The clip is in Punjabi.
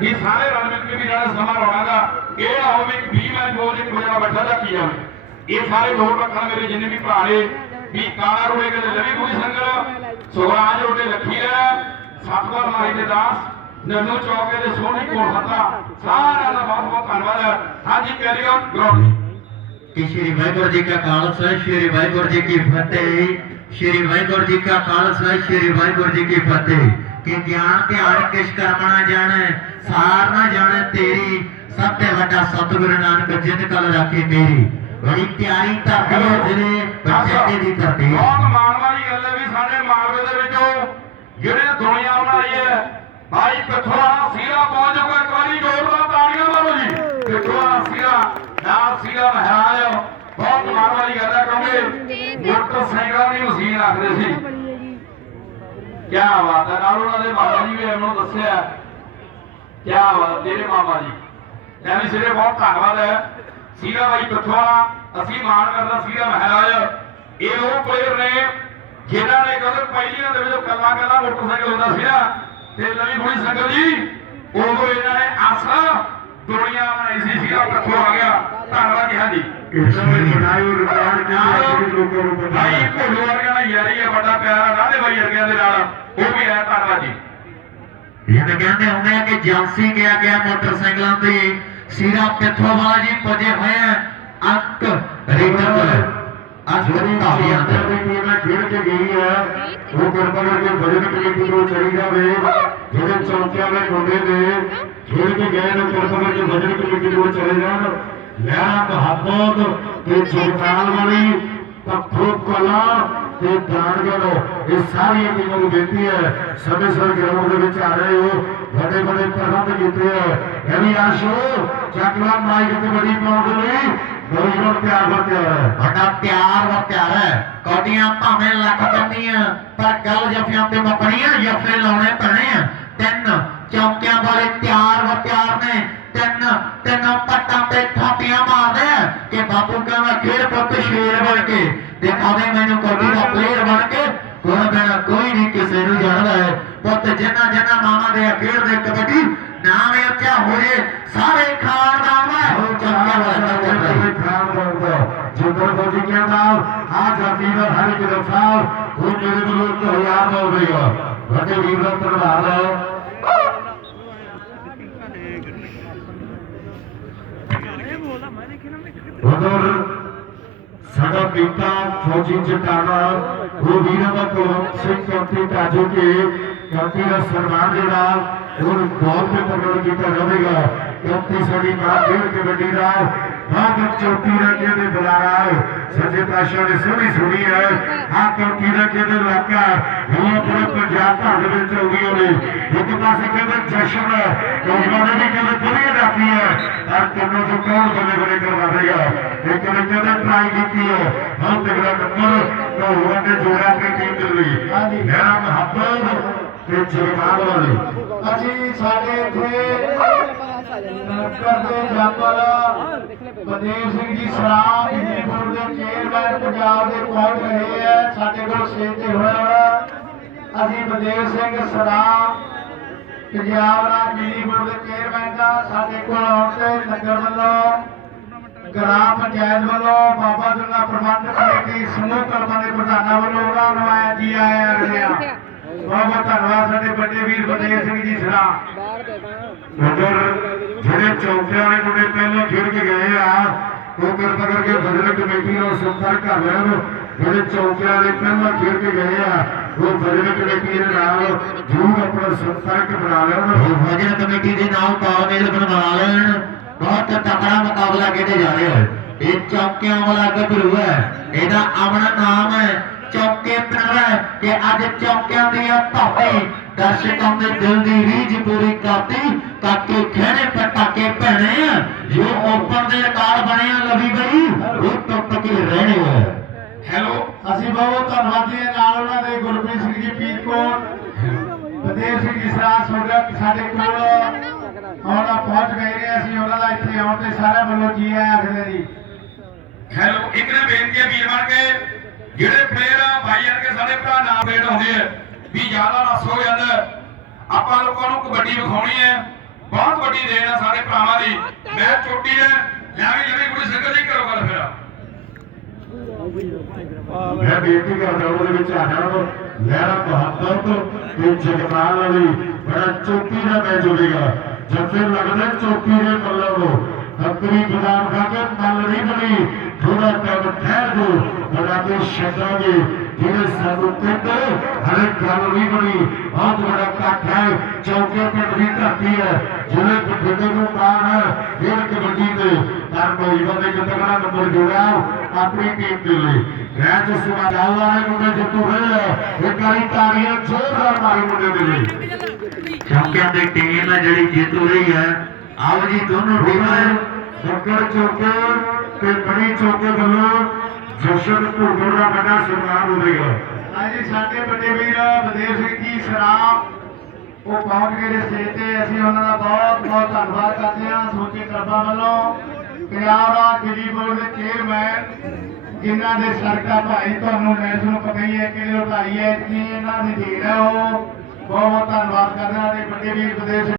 ਵੀ ਸਾਰੇ ਰਲ ਮਿਲ ਕੇ ਵੀ ਜਿਹੜਾ ਸਮਾਂ ਲਾਉਣਾਗਾ, ਇਹ ਨਾ ਹੋਵੇ ਕਿ 20 ਮੈਚ ਹੋ ਜੇ ਕੋਈ ਨਾ ਬੈਠਾ ਜਾ ਕੀ ਜਾਵੇ ਇਹ ਸਾਰੇ ਲੋਕ ਰੱਖਣ ਮੇਰੇ ਜਿੰਨੇ ਵੀ ਭਰਾ ਨੇ, ਵੀ ਕਾਲਾ ਰੋੜੇ ਦੇ ਲਵੀ ਕੋਈ ਸੰਗਲ ਸੁਖਰਾਜ ਰੋਡੇ ਲੱਖੀ ਰਹਿ ਸਤਵਾਰ ਮਾਈ ਦੇ ਦਾਸ, ਨੰਨੂ ਚੌਕੇ ਦੇ ਸੋਹਣੀ ਕੋਲ ਹੱਤਾ ਸਾਰਿਆਂ ਦਾ ਬਹੁਤ ਬਹੁਤ ਧੰਨਵਾਦ ਹਾਂਜੀ ਕੈਰੀ ਔਨ ਗਰਾਊਂਡ ਕਿ ਸ਼੍ਰੀ ਵਾਹਿਗੁਰੂ ਜੀ ਕਾ ਖਾਲਸਾ, ਸ਼੍ਰੀ ਵਾਹਿਗੁਰੂ ਜੀ ਕੀ ਫਤਿਹ। ਸ਼੍ਰੀ ਵਾਹਿਗੁਰੂ ਜੀ ਕਾ ਖਾਲਸਾ, ਸ਼੍ਰੀ ਵਾਹਿਗੁਰੂ ਜੀ ਕੀ ਫਤਿਹ। ਕਿ ਗਿਆਨ ਧਿਆਨ ਕਿਛ ਕਰਮ ਨਾ ਸਾਰ ਨਾ ਜਾਣੈ ਤੇਰੀ। ਸਭ ਤੇ ਵੱਡਾ ਸਤਿਗੁਰੂ ਨਾਨਕ ਜਿਨ ਕਲ ਰਾਖੇ ਮੇਰੀ ਬੜੀ ਪਿਆਰੀ ਧਰਤੀ ਹੈ ਜਿਹੜੇ ਬੱਚੇ ਦੀ ਧਰਤੀ ਹੈ। ਬਹੁਤ ਮਾਣ ਵਾਲੀ ਗੱਲ ਹੈ ਵੀ ਸਾਡੇ ਮਾਲਵੇ ਦੇ ਵਿੱਚੋਂ ਜਿਹੜੇ ਦੁਨੀਆ ਬਣਾਈ ਹੈ ਭਾਈ ਪਿੱਥੋਂ ਸੀਰਾ ਪਹੁੰਚ ਜਾਊਗਾ ਇੱਕ ਵਾਰੀ ਜ਼ੋਰਦਾਰ ਤਾੜੀਆਂ ਮਾਰੋ ਜੀ। ਪਿੱਥੋਂ ਸੀਰਾ ਨਾਲ ਸੀਰਾ ਮਹਾਰਾਜ ਬਹੁਤ ਮਾਣ ਵਾਲੀ ਗੱਲ ਹੈ ਕਿਉਂਕਿ ਮੋਟਰਸਾਈਕਲਾਂ ਦੀ ਮਸ਼ੀਨ ਆਖਦੇ ਸੀ। ਕੀ ਬਾਤ ਹੈ, ਨਾਲ ਉਹਨਾਂ ਦੇ ਬਾਬਾ ਜੀ ਵੀ ਇਹਨੂੰ ਦੱਸਿਆ ਕੀ ਬਾਤ ਤੇਰੇ ਮਾਮਾ ਜੀ। ਐਵੇਂ ਸਿਰੇ ਬਹੁਤ ਧੰਨਵਾਦ ਹੈ। ਸੀਰਾ ਬਾਈ ਪਿੱਥੋਂ ਅਸੀਂ ਮਾਣ ਕਰਦਾ ਸੀਰਾ ਮਹਾਰਾਜ। ਇਹ ਉਹ ਪਲੇਅਰ ਨੇ ਜਿਨ੍ਹਾਂ ਨੇ ਕਦੇ ਪਹਿਲੀਆਂ ਦੇ ਵਿੱਚ ਕੱਲਾ ਕੱਲਾ ਮੋਟਰਸਾਈਕਲ ਹੁੰਦਾ ਸੀ ਨਾ ਤੇ ਲਵੀ ਬੁੜੀ ਸੰਗਤ ਜੀ ਉਦੋਂ ਇਹਨਾਂ ਨੇ ਆਸਾ ਦੁਨੀਆ ਬਣਾਈ ਸੀ ਸੀਰਾ ਪਿੱਥੋਂ ਆ ਗਿਆ। ਧੰਨਵਾਦ ਜੀ ਹਾਂਜੀ। ਭਾਈ ਭੋਲੂ ਵਰਗਾ ਯਾਰੀ ਹੈ ਵੱਡਾ ਪਿਆਰਾ ਰਾਧੇ ਬਾਈ ਵਰਗਿਆਂ ਦੇ ਨਾਲ। ਉਹ ਵੀ ਹੈ ਧੰਨਵਾਦ ਜੀ। ਇਹ ਕਹਿੰਦੇ ਹੁੰਦੇ ਆ ਕਿ ਜਾਂਸੀ ਗਿਆ ਗਿਆ ਮੋਟਰਸਾਈਕਲਾਂ ਤੇ ਸੀਰਾ ਪਿੱਥੋਂ ਵਾਲਾ ਜੀ ਪੁੱਜੇ ਹੋਏ ਆ ਅੰਕ ਰੀਟਰ ਬੜੀ ਧਾਰੀਆਂ ਤੇ ਖੇਡ ਕੇ ਗਈ ਹੈ ਉਹ ਕਿਰਪਾ ਕਰਕੇ ਭਜਨ ਕਮੇਟੀ ਨੂੰ ਚਲੀ ਜਾਵੇ ਜਿਹੜੇ ਚੌਂਕਿਆਂ ਦੇ ਮੁੰਡੇ ਨੇ ਖੇਡ ਕੇ ਗਏ ਨੇ ਕਿਰਪਾ ਕਰਕੇ ਭਜਨ ਕਮੇਟੀ ਨੂੰ ਚਲੇ ਜਾਣ। ਮੈਂ ਮੁਹੱਬਤ ਤੇ ਜਗਤਾਲ ਵਾਲੀ ਪੱਖੋ ਕਲਾ ਤੇ ਦਾਨਗੜ ਇਹ ਸਾਰੀਆਂ ਟੀਮਾਂ ਨੂੰ ਬੇਨਤੀ ਹੈ। ਸਮੇਂ ਸਿਰ ਗਰਾਊਂਡ ਦੇ ਵਿੱਚ ਆ ਰਹੇ ਹੋ। ਵੱਡੇ ਵੱਡੇ ਪ੍ਰਬੰਧ ਕੀਤੇ ਹੈ। ਇਹ ਵੀ ਆਸ਼ੋ ਚੱਕਲਾ ਮਾਈਕ ਤੇ ਬੜੀ ਪਾਉਣ ਦੇ ਬਹੁਤ ਪਿਆਰ ਵਰਤਿਆ ਹੈ ਵੱਡਾ ਪਿਆਰ ਵਾ ਹੈ। ਕੌਡੀਆਂ ਭਾਵੇਂ ਲੱਖ ਪੈਂਦੀਆਂ ਪਰ ਗੱਲ ਜਫਿਆਂ ਤੇ ਮੁੱਕਣੀਆਂ, ਜਫੇ ਲਾਉਣੇ ਪੈਣੇ ਆ। ਤਿੰਨ ਚੌਕਿਆਂ ਵਾਲੇ ਪਿਆਰ ਵਾ ਪਿਆਰ ਨੇ। ਤਿੰਨ ਤਿੰਨ ਪੱਟਾਂ ਤੇ ਥਾਪੀਆਂ ਮਾਰਦੇ ਆ ਕਿ ਬਾਪੂ ਕਹਿੰਦਾ, ਖੇਡ ਪੁੱਤ, ਸ਼ੇਰ ਬਣ ਕੇ ਦਿਖਾਵੇ ਮੈਨੂੰ ਕੌਡੀ ਦਾ ਪਲੇਅਰ ਬਣ ਕੇ ਕੋਈ ਬਿਨਾ ਕੋਈ ਨਹੀਂ ਕਿਸੇ ਨੂੰ ਜਾਣਦਾ ਹੈ। ਪੁੱਤ ਜਿੰਨਾ ਜਿੰਨਾ ਮਾਮਾ ਦੇ ਖੇਡ ਦੇ ਕਬੱਡੀ ਨਾਮ ਇਹ ਉੱਚਾ ਹੋ ਜੇ ਸਾਰੇ ਖਾਨਦਾਨ ਦਾ ਹੋ। ਚੰਗਾ ਵਾਲਾ ਜਿੰਦਰ ਫੌਜੀ ਕਹਿੰਦਾ ਆ ਜਾਤੀ ਦਾ ਹਰ ਇੱਕ ਰਸਾਲ ਉਹ ਮੇਰੇ ਵੱਲੋਂ ਤੋਂ ਯਾਦ ਹੋ ਗਈਗਾ ਵੱਡੇ ਵੀਰ ਦਾ ਧੰਨਵਾਦ ਹੈ। ਉਧਰ ਸਾਡਾ ਪਿਤਾ ਫੌਜੀ ਜਟਾਣਾ ਉਹ ਵੀਰਾਂ ਦਾ ਕੁਲਵੰਤ ਸਿੰਘ ਕੰਤੀ ਤਾਜੋ ਕੇ ਕੰਤੀ ਦਾ ਸਨਮਾਨ ਜਿਹੜਾ ਉਹ ਗੌਰ ਤੇ ਪ੍ਰਗਟ ਕੀਤਾ ਜਾਵੇਗਾ ਕੰਤੀ ਸਾਡੀ ਮਾਂ ਖੇਡ ਕਬੱਡੀ ਦਾ ਬਾਗ ਚੌਥੀ ਰੰਗੇ ਦੇ ਬੁਲਾਰਾ ਸੱਜੇ ਪਾਤਸ਼ਾਹ ਨੇ ਸੋਹਣੀ ਸੁਣੀ ਹੈ ਆ ਕੰਤੀ ਦਾ ਕਹਿੰਦੇ ਇਲਾਕਾ ਹੁਣ ਪੂਰੇ ਪੰਜਾਬ ਭਰ ਦੇ ਵਿੱਚ ਆਉਂਦੀਆਂ ਨੇ ਇੱਕ ਪਾਸੇ ਕਹਿੰਦੇ ਜਸ਼ਨ ਨੌਜਵਾਨਾਂ ਦੀ ਕਹਿੰਦੇ ਬੜੀ ਰਾਖੀ ਹੈ ਆ ਤਿੰਨੋਂ ਤੋਂ ਕੌਣ ਬੰਦੇ ਬੜੇ ਕਰਵਾ ਦੇਗਾ ਇੱਕ ਟਰਾਈ ਕੀਤੀ ਹੈ। ਬਹੁਤ ਤਗੜਾ ਨੰਬਰ ਨੌਜਵਾਨ ਨੇ ਜੋੜਾ ਆਪਣੀ ਟੀਮ ਦੇ ਲਈ ਮੇਰਾ ਮੁਹੱਬਤ ਤੇ ਜਗਮਾਲ ਵਾਲੀ। ਅਸੀਂ ਸਾਡੇ ਇੱਥੇ ਨਗਰ ਦੇ ਜੰਗਲ ਬਲਦੇਵ ਸਿੰਘ ਜੀ ਸਰਾਮ ਜੀਪੁਰ ਦੇ ਚੇਅਰਮੈਨ ਪੰਜਾਬ ਦੇ ਪਹੁੰਚ ਰਹੇ ਹੈ। ਸਾਡੇ ਕੋਲ ਸਟੇਜ ਤੇ ਹੋਇਆ ਅਸੀਂ ਬਲਦੇਵ ਸਿੰਘ ਸਰਾਮ ਪੰਜਾਬ ਦਾ ਜੀਪੁਰ ਦੇ ਚੇਅਰਮੈਨ ਦਾ ਸਾਡੇ ਕੋਲ ਆਉਣ ਤੇ ਨਗਰ ਵੱਲੋਂ। ਗ੍ਰਾਮ ਪੰਚਾਇਤ ਵੱਲੋਂ ਬਾਬਾ ਦੁੱਲਾ ਪ੍ਰਬੰਧਕ ਕਮੇਟੀ, ਸਮੂਹ ਕਰਮਾਂ ਦੇ ਪ੍ਰਧਾਨਾਂ ਵੱਲੋਂ ਉਹਨਾਂ ਨੂੰ ਆਇਆ ਜੀ, ਆਇਆ ਰਹੇ ਆ ਬਹੁਤ ਬਹੁਤ ਧੰਨਵਾਦ ਸਾਡੇ ਵੱਡੇ ਵੀਰ ਬਲਦੇਵ ਸਿੰਘ ਜੀ ਸਰਾਮ ਉਧਰ ਜਿਹੜੇ ਚੌਕਿਆਂ ਵਾਲੇ ਮੁੰਡੇ ਪਹਿਲਾਂ ਖੇਡ ਕੇ ਗਏ ਆ, ਉਹ ਕਿਰਪਾ ਕਰਕੇ ਭਜਨ ਕਮੇਟੀ ਨਾਲ ਸੰਪਰਕ ਕਰ ਲੈਣ ਜਿਹੜੇ ਚੌਕਿਆਂ ਵਾਲੇ ਪਹਿਲਾਂ ਖੇਡ ਕੇ ਗਏ ਆ, ਉਹ ਭਜਨ ਕਮੇਟੀ ਦੇ ਨਾਲ ਜ਼ਰੂਰ ਆਪਣਾ ਸੰਪਰਕ ਬਣਾ ਲੈਣ। ਉਹ ਭਜਨ ਕਮੇਟੀ ਦੇ ਨਾਲ ਤਾਲਮੇਲ ਬਣਵਾ ਲੈਣ। ਬਹੁਤ ਤਕੜਾ ਮੁਕਾਬਲਾ ਖੇਡੇ ਜਾ ਰਿਹਾ ਹੈ ਇਹ ਚੌਕਿਆਂ ਵਾਲਾ ਗੱਭਰੂ ਹੈ। ਇਹਦਾ ਆਪਣਾ ਨਾਮ ਹੈ ਚੌਕੇ ਪਿੰਡ ਕਿ ਅੱਜ ਚੌਕਿਆਂ ਦੀ ਆ ਦਰਸ਼ਕਾਂ ਦੇ ਦਿਲ ਦੀ ਰੀਝ ਪੂਰੀ ਕਰਤੀ ਕਾਕੇ ਖੇੜੇ ਪਟਾਕੇ ਭੈਣੇ ਆ। ਜੋ ਓਪਨ ਦੇ ਰਿਕਾਰਡ ਬਣੇ ਆ ਲਵੀ ਬਈ, ਉਹ ਟੁੱਟ ਕੇ ਰਹਿਣੇ ਆ। ਹੈਲੋ, ਅਸੀਂ ਬਹੁਤ ਧੰਨਵਾਦੀ ਹਾਂ। ਨਾਲ ਉਹਨਾਂ ਦੇ ਗੁਰਪ੍ਰੀਤ ਸਿੰਘ ਜੀ ਪੀਰਕੋਟ ਬਲਦੇਵ ਸਿੰਘ ਜੀ ਸਰਾਜ ਸਾਡੇ ਕੋਲ। ਹੁਣ ਪਹੁੰਚ ਗਏ ਨੇ ਅਸੀਂ ਉਹਨਾਂ ਦਾ ਇੱਥੇ ਆਉਣ ਤੇ ਸਾਰਿਆਂ ਵੱਲੋਂ ਜੀ ਆਇਆਂ ਆਖਦੇ ਜੀ। ਹੈਲੋ ਇੱਕ ਨੇ ਬੇਨਤੀ ਹੈ ਵੀਰ ਬਣ ਕੇ ਜਿਹੜੇ ਪਲੇਅਰ ਭਾਈ ਵਰਗੇ ਸਾਡੇ ਭਰਾ ਨਾਲ ਪਲੇਅਰ ਹੁੰਦੇ ਆ ਵੀ ਜ਼ਿਆਦਾ ਰਸ ਹੋ ਜਾਂਦਾ ਆਪਾਂ ਲੋਕਾਂ ਨੂੰ ਕਬੱਡੀ ਵਿਖਾਉਣੀ ਹੈ ਬਹੁਤ ਮੈਂ ਚੋਟੀ ਹੈ ਲੈ ਵੀ ਜਿਹੜੀ ਕੁੜੀ ਸੰਗਤ ਦੀ ਕਰੋ ਗੱਲ ਫਿਰ। ਮੈਂ ਬੇਨਤੀ ਕਰਦਾ ਉਹਦੇ ਵਿੱਚ ਆ ਜਾਣਾ ਲਹਿਰਾ ਬਹਾਦਰ ਤੇ ਜਗਤਾਲ ਵਾਲੀ ਬੜਾ ਚੌਕੀ ਦਾ ਮੈਚ ਹੋਵੇਗਾ ਜੱਫੇ ਲੱਗਦੇ ਚੌਕੀ ਦੇ ਮੱਲਾਂ ਨੂੰ। ਬੱਕਰੀ ਗੁਲਾਮ ਖਾ ਕੇ ਮੱਲ ਨਹੀਂ ਬਣੀ। ਥੋੜਾ ਟਾਈਮ ਠਹਿਰ ਜੋ ਬੜਾ ਕੇ ਛੱਡਾਂਗੇ। ਜਿਹੜੇ ਸਾਨੂੰ ਪਿੰਡ ਹਰੇ ਗੱਲ ਨਹੀਂ ਬਣੀ। ਬਹੁਤ ਬੜਾ ਇਕੱਠ ਹੈ। ਚੌਕੇ ਪਿੰਡ ਦੀ ਧਰਤੀ ਹੈ। ਜਿਹੜੇ ਬਠਿੰਡੇ ਨੂੰ ਮਾਣ ਹੈ, ਫਿਰ ਕਬੱਡੀ ਤੇ। ਪਰ ਨੌਜਵਾਨ ਦੇ ਤਗੜਾ ਨੰਬਰ ਜੋੜਿਆ, ਆਪਣੀ ਟੀਮ ਦੇ ਲਈ। ਮੈਚ ਸਵਾਦਾਲ ਵਾਲੇ ਮੁੰਡੇ ਜਿੱਤੂ ਹੋਏ ਇੱਕ ਵਾਰੀ ਤਾੜੀਆਂ ਜ਼ੋਰਦਾਰ ਮਾਰੀ ਮੁੰਡੇ ਦੇ ਲਈ। ਚੌਕਿਆਂ ਦੀ ਟੀਮ ਹੈ ਜਿਹੜੀ ਜਿੱਤ ਰਹੀ ਹੈ। ਆਓ ਜੀ, ਦੋਨੋਂ ਟੀਮਾਂ ਸ਼ੰਕਰ ਚੌਕੇ ਤੇ ਬੜੀ ਚੌਕੇ ਵੱਲੋਂ ਜਸ਼ਨ ਭੁੱਗੜ ਦਾ ਵੱਡਾ ਸਨਮਾਨ ਹੋਵੇਗਾ ਹਾਂਜੀ, ਸਾਡੇ ਵੱਡੇ ਵੀਰ, ਬਲਦੇਵ ਸਿੰਘ ਜੀ ਸਰਾਮ ਉਹ ਪਹੁੰਚ ਗਏ ਸਟੇਜ ਤੇ। ਅਸੀਂ ਉਹਨਾਂ ਦਾ ਬਹੁਤ ਬਹੁਤ ਧੰਨਵਾਦ ਕਰਦੇ ਹਾਂ ਸੋਚੇ ਕਲਬਾਂ ਵੱਲੋਂ। ਪੰਜਾਬ ਰਾਜ ਬਿਜਲੀ ਬੋਰਡ ਦੇ ਚੇਅਰਮੈਨ ਜਿਨ੍ਹਾਂ ਦੇ ਸਰਕਾ ਭਾਈ, ਤੁਹਾਨੂੰ ਮੈਚ ਨੂੰ ਪਤਾ ਹੀ ਹੈ ਕਿ ਲੁਟਾਈ ਹੈ ਕਿ ਇਹਨਾਂ ਦੀ ਦੇਣ ਹੈ ਉਹ। ਬਹੁਤ ਬਹੁਤ ਧੰਨਵਾਦ ਕਰਦੇ ਹਾਂ ਤੇ ਵੱਡੇ ਵੀਰ ਵਿਦੇਸ਼